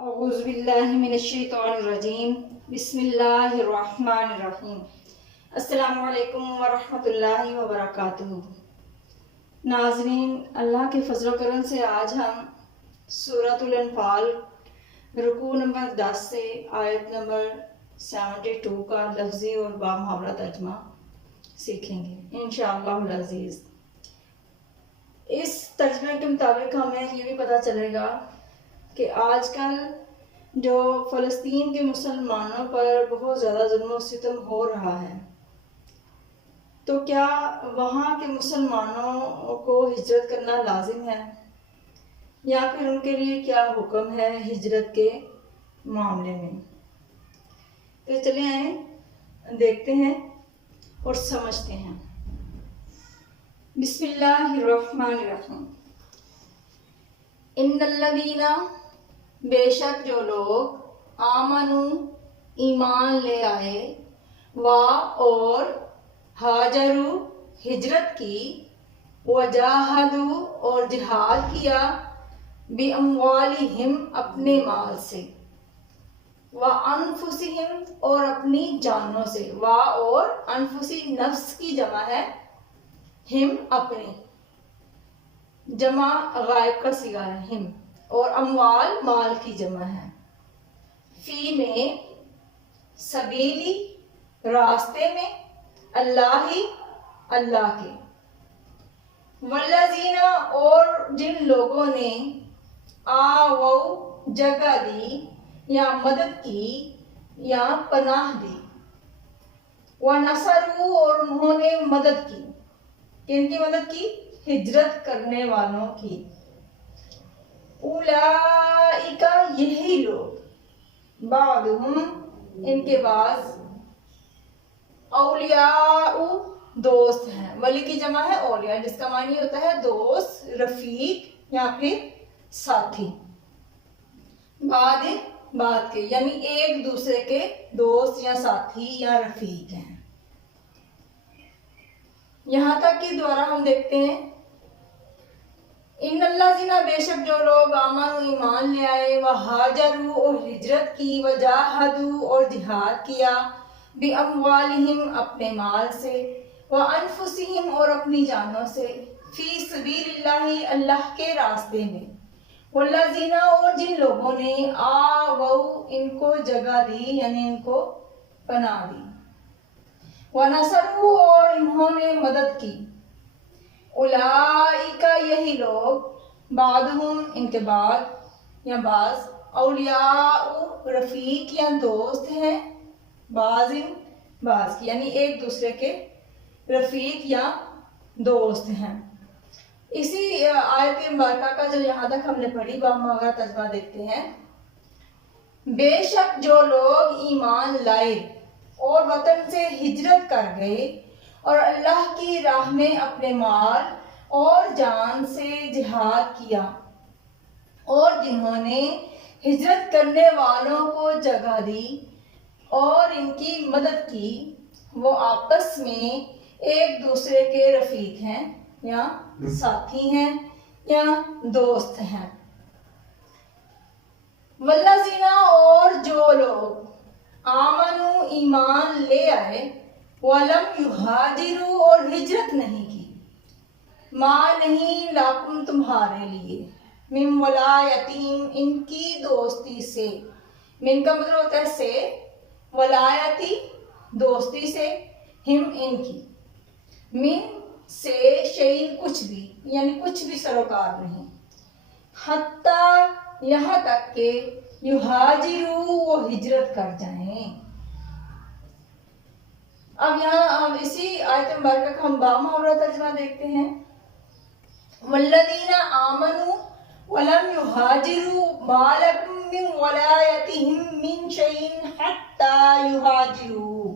اعوذ باللہ من الشیطان الرجیم بسم اللہ الرحمن الرحیم السلام علیکم ورحمۃ اللہ وبرکاتہ۔ ناظرین، اللہ کے فضل و کرم سے آج ہم سورۃ الانفال رکوع نمبر 10 سے آیت نمبر 72 کا لفظی اور بامحاورہ ترجمہ سیکھیں گے انشاءاللہ العزیز۔ اس ترجمے کے مطابق ہمیں یہ بھی پتہ چلے گا کہ آج کل جو فلسطین کے مسلمانوں پر بہت زیادہ ظلم و ستم ہو رہا ہے، تو کیا وہاں کے مسلمانوں کو ہجرت کرنا لازم ہے یا پھر ان کے لیے کیا حکم ہے ہجرت کے معاملے میں؟ تو چلیں آئیں دیکھتے ہیں اور سمجھتے ہیں۔ بسم اللہ الرحمن الرحیم۔ ان الذین، بے شک جو لوگ آمنو ایمان لے آئے، اور ہاجرو ہجرت کی، وجاہدو اور جہاد کیا، باموالہم اپنے مال سے، وانفسہم اور اپنی جانوں سے، اور انفسی نفس کی جمع ہے، ہم اپنے، جمع غائب کا صیغہ ہے ہم، اور اموال مال کی جمع ہے، فی میں سبیلی راستے میں، اللہ کے، والذین اور جن لوگوں نے آوو جگہ دی یا مدد کی یا پناہ دی، ونصروا اور انہوں نے مدد کی، کن کی مدد کی؟ ہجرت کرنے والوں کی، اولئک یہی لوگ، بعضهم ان کے بعض، اولیاء دوست ہیں، ولی کی جمع ہے اولیاء، جس کا معنی ہوتا ہے دوست، رفیق یا پھر ساتھی، بعد کے یعنی ایک دوسرے کے دوست یا ساتھی یا رفیق ہیں۔ یہاں تک کہ دوبارہ ہم دیکھتے ہیں، ان الذین بے شک جو لوگ آمنوا ایمان لے آئے، وہاجروا اور ہجرت کی، وجاہدوا اور جہاد کیا، باموالہم اپنے مال سے، وانفسہم اور اپنی جانوں سے، فی سبیل اللہ اللہ کے راستے میں، والذین اور جن لوگوں نے آووا ان کو جگہ دی یعنی ان کو پناہ دی، ونصروا اور انہوں نے مدد کی، اولئک یہی لوگ، بعضهم ان کے بعد یا بعض، اولیاء رفیق یا دوست ہیں، بعض کی یعنی ایک دوسرے کے رفیق یا دوست ہیں۔ اسی آیت مبارکہ کا جو یہاں تک ہم نے پڑھی بامحاورہ ترجمہ دیکھتے ہیں، بے شک جو لوگ ایمان لائے اور وطن سے ہجرت کر گئے اور اللہ کی راہ میں اپنے مال اور جان سے جہاد کیا، اور جنہوں نے ہجرت کرنے والوں کو جگہ دی اور ان کی مدد کی، وہ آپس میں ایک دوسرے کے رفیق ہیں یا ساتھی ہیں یا دوست ہیں۔ والذین اور جو لوگ آمنوا ایمان لے آئے، ولم یہاجروا اور ہجرت نہیں کی، ما نہیں لاکم تمہارے لیے، من ولایتہم ان کی دوستی سے، من کا مطلب ہوتا ہے سے، ولایتی دوستی سے، ہم ان کی، من سے شیء کچھ بھی یعنی کچھ بھی سروکار نہیں، حتی یہاں تک کہ یہاجروا وہ ہجرت کر جائیں۔ اب یہاں ہم اسی آیت مبارکہ کا ہم بامحاورہ ترجمہ دیکھتے ہیں، والذین آمنوا ولم یہاجروا ما لکم من ولایتہم من شیء حتی یہاجروا،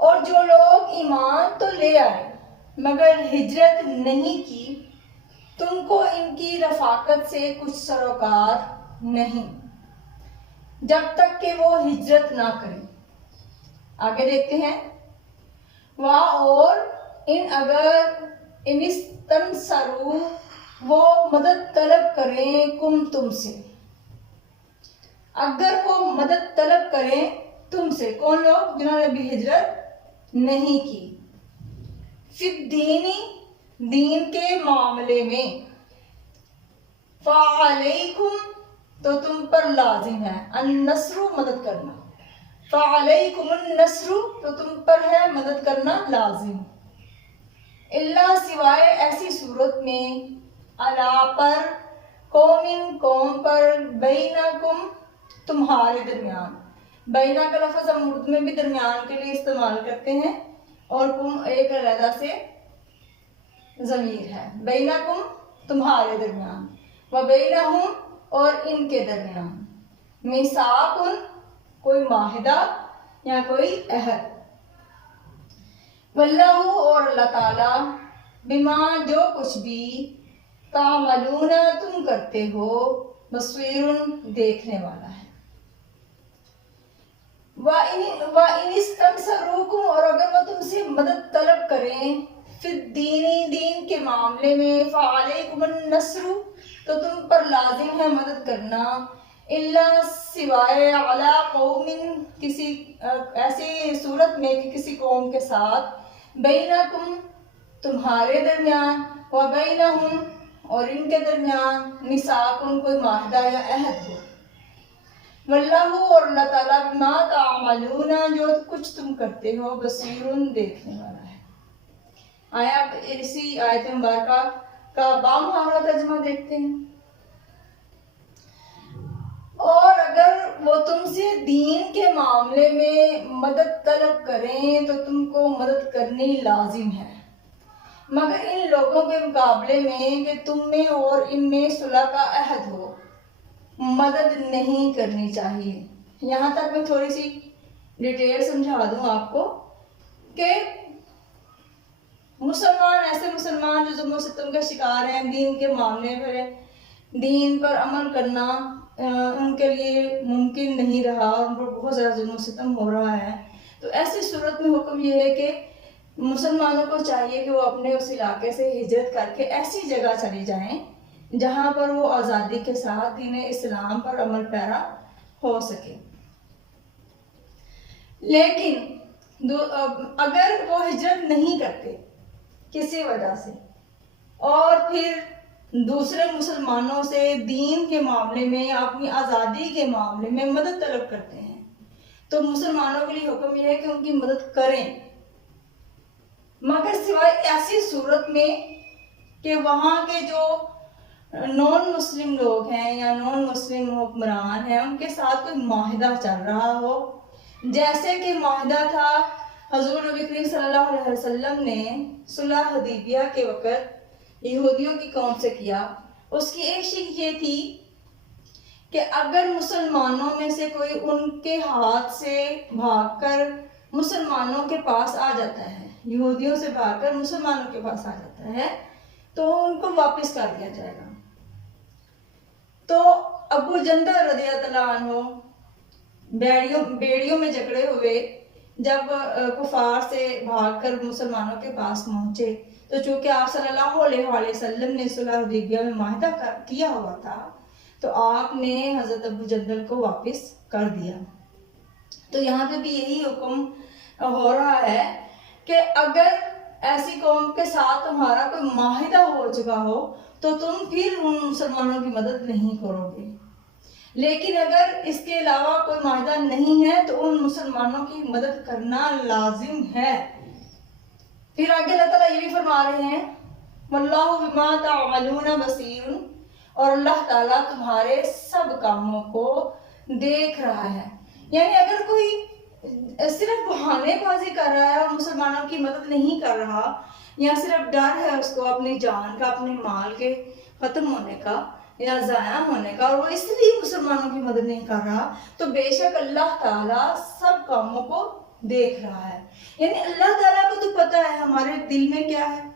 اور جو لوگ ایمان تو لے آئے مگر ہجرت نہیں کی، تم کو ان کی رفاقت سے کچھ سروکار نہیں جب تک کہ وہ ہجرت نہ کریں۔ آگے دیکھتے ہیں، اور ان اگر انستنصروا وہ مدد طلب کریں تم سے، اگر وہ مدد طلب کریں تم سے، کون لوگ؟ جنہوں نے بھی ہجرت نہیں کی، فی الدین دین کے معاملے میں، فعلیکم تو تم پر لازم ہے، النصر مدد کرنا، فعلیکم النصر تو تم پر ہے مدد کرنا لازم، اللہ سوائے ایسی صورت میں، علا پر، قوم پر، بینکم تمہارے درمیان، بینا کا لفظ ہم اردو میں بھی درمیان کے لیے استعمال کرتے ہیں، اور کم ایک علیحدہ سے ضمیر ہے، بینکم تمہارے درمیان، و بینہم اور ان کے درمیان، میثاق کوئی معاہدہ یا کوئی عہد، واللہ اور اللہ تعالیٰ، بما جو کچھ بھی، تعملون تم کرتے ہو، بصیر دیکھنے والا ہے، وَإِنِ اسْتَنْصَرُوكُمْ اور اگر وہ تم سے مدد طلب کریں، فی الدین دین کے معاملے میں، فَعَلَيْكُمُ النَّصْرُ تو تم پر لازم ہے مدد کرنا، اللہ سوائے، علی قوم کسی ایسی صورت میں کہ کسی قوم کے ساتھ، بینکم تمہارے درمیان، و بینہم اور ان کے درمیان، میثاق کوئی معاہدہ یا عہد ہو، واللہ اور اللہ تعالیٰ بما تعملون جو کچھ تم کرتے ہو، بصیر دیکھنے والا ہے۔ آیا اب اسی آیت مبارکہ کا بامحاورہ ترجمہ دیکھتے ہیں۔ اور اگر وہ تم سے دین کے معاملے میں مدد طلب کریں تو تم کو مدد کرنی لازم ہے، مگر ان لوگوں کے مقابلے میں کہ تم میں اور ان میں صلح کا عہد ہو، مدد نہیں کرنی چاہیے۔ یہاں تک میں تھوڑی سی ڈیٹیل سمجھا دوں آپ کو کہ مسلمان ایسے مسلمان جو ظلم و ستم کے شکار ہیں، دین کے معاملے پر دین پر عمل کرنا ان کے لیے ممکن نہیں رہا، ان پر بہت زیادہ ظلم و ستم ہو رہا ہے، تو ایسی صورت میں حکم یہ ہے کہ مسلمانوں کو چاہیے کہ وہ اپنے اس علاقے سے ہجرت کر کے ایسی جگہ چلی جائیں جہاں پر وہ آزادی کے ساتھ دین اسلام پر عمل پیرا ہو سکے۔ لیکن اگر وہ ہجرت نہیں کرتے کسی وجہ سے اور پھر دوسرے مسلمانوں سے دین کے معاملے میں یا اپنی آزادی کے معاملے میں مدد طلب کرتے ہیں تو مسلمانوں کے لیے حکم یہ ہے کہ ان کی مدد کریں، مگر سوائے ایسی صورت میں کہ وہاں کے جو نان مسلم لوگ ہیں یا نان مسلم حکمران ہیں ان کے ساتھ کوئی معاہدہ چل رہا ہو، جیسے کہ معاہدہ تھا حضور نبی کریم صلی اللہ علیہ وسلم نے صلح حدیبیہ کے وقت یہودیوں کی قوم سے کیا۔ اس کی ایک شک یہ تھی کہ اگر مسلمانوں میں سے کوئی ان کے ہاتھ سے بھاگ کر مسلمانوں کے پاس آ جاتا ہے، یہودیوں سے بھاگ کر مسلمانوں کے پاس آ جاتا ہے تو ان کو واپس کر دیا جائے گا۔ تو ابو جندل رضی اللہ عنہ بیڑیوں میں جکڑے ہوئے جب کفار سے بھاگ کر مسلمانوں کے پاس پہنچے تو چونکہ آپ صلی اللہ علیہ وسلم نے صلح حدیبیہ میں معاہدہ کیا ہوا تھا تو آپ نے حضرت ابو جندل کو واپس کر دیا۔ تو یہاں پہ بھی یہی حکم ہو رہا ہے کہ اگر ایسی قوم کے ساتھ تمہارا کوئی معاہدہ ہو چکا ہو تو تم پھر ان مسلمانوں کی مدد نہیں کرو گے، لیکن اگر اس کے علاوہ کوئی معاہدہ نہیں ہے تو ان مسلمانوں کی مدد کرنا لازم ہے۔ پھر آگے اللہ تعالیٰ یہ بھی فرما رہے ہیں واللہ بما تعملون بصیر، اور اللہ تعالیٰ تمہارے سب کاموں کو دیکھ رہا ہے۔ یعنی اگر کوئی صرف بہانے بازی کر رہا ہے اور مسلمانوں کی مدد نہیں کر رہا یا صرف ڈر ہے اس کو اپنی جان کا، اپنے مال کے ختم ہونے کا یا ضائع ہونے کا، اور وہ اس لیے مسلمانوں کی مدد نہیں کر رہا، تو بے شک اللہ تعالیٰ سب کاموں کو دیکھ رہا ہے۔ یعنی اللہ تعالیٰ کو تو پتہ ہے ہمارے دل میں کیا ہے،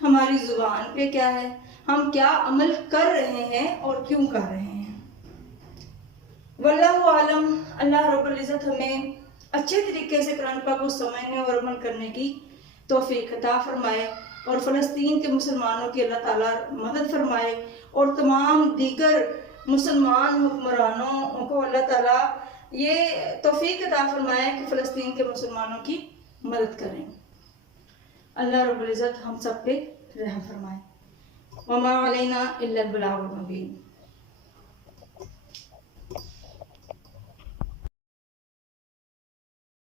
ہماری زبان پہ کیا ہے، ہم کیا عمل کر رہے ہیں اور کیوں کر رہے ہیں۔ واللہ عالم، اللہ رب العزت ہمیں اچھے طریقے سے قرآن پاک کو سمجھنے اور عمل کرنے کی توفیق عطا فرمائے، اور فلسطین کے مسلمانوں کی اللہ تعالیٰ مدد فرمائے، اور تمام دیگر مسلمان حکمرانوں کو اللہ تعالیٰ یہ توفیق عطا فرمائے کہ فلسطین کے مسلمانوں کی مدد کریں. اللہ رب العزت ہم سب پہ رحم فرمائے. وما علینا الا البلاغ المبین.